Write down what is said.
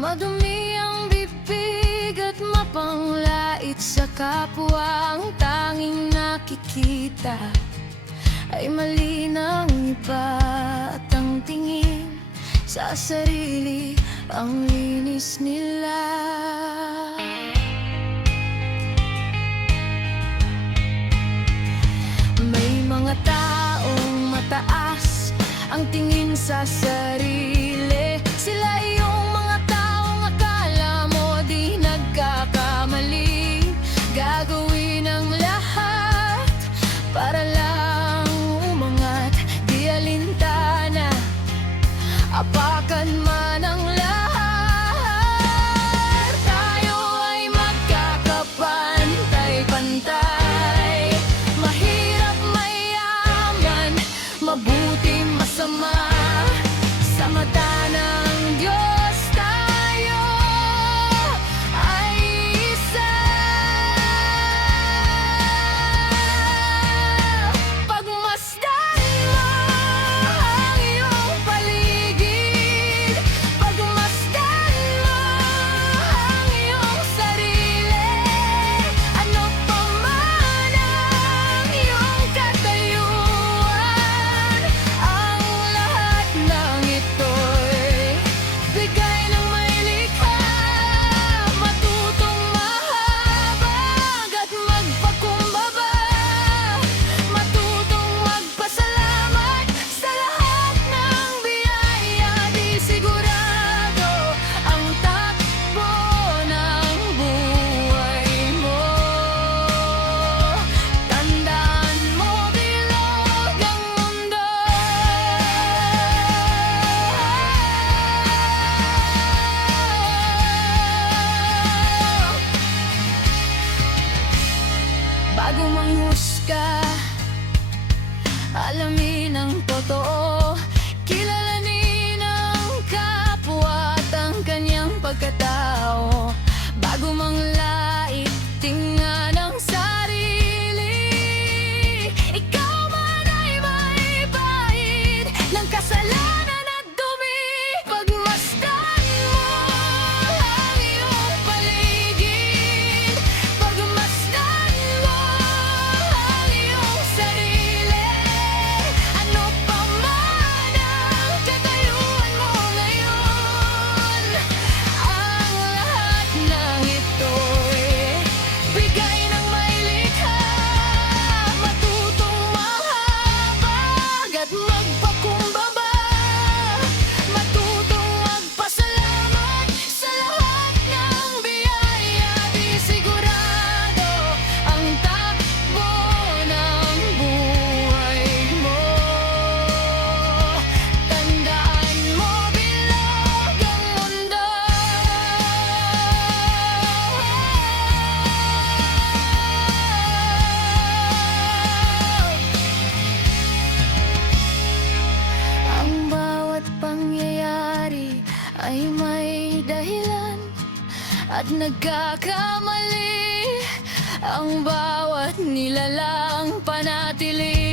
Madumi ang bibig at mapanglait sa kapwa. Ang tanging nakikita ay mali ng iba, at ang tingin sa sarili ang linis nila. May mga taong mataas ang tingin sa sarili. Sila yung mga taong akala mo di nagkakamali. Gagawin ang lahat para lang umangat, di alintana, apakan man ang lahat. Tayo ay magkakapantay-pantay, mahirap mayaman, mabuti masama, sa mata ng Diyos tayo ay isa. Pagmasdan mo ang iyong paligid, pagmasdan mo ang iyong sarili. Ano pa man ang iyong katayuan, ang lahat ng ito'y bigay ng may likha. Matutong mahabag at magpakumbaba, matutong magpasalamat sa lahat ng biyaya. Di sigurado ang takbo ng buhay mo. Tandaan mo, bilog ang mundo. Bago manghusga, alamin ang totoo. Kilalanin ang kapwa at ang kanyang pagkatao. Bago manglait, tingnan ang sarili. Ikaw man ay may bahid ng kasalanan at dumi. Pagmasdan mo ang iyong paligid, pagmasdan mo ang iyong sarili. Ano pa man ang katayuan mo ngayon, ang lahat ng ito'y bigay ng may likha. Matutong mahabag at magpakumbaba, matutong magpasalamat sa lahat ng biyaya. Di sigurado ang takbo ng buhay mo. Tandaan mo, bilog ang mundo. Ang bawat pangyayari ay may dahilan at nagkakamali. Ang bawat nilalang panatili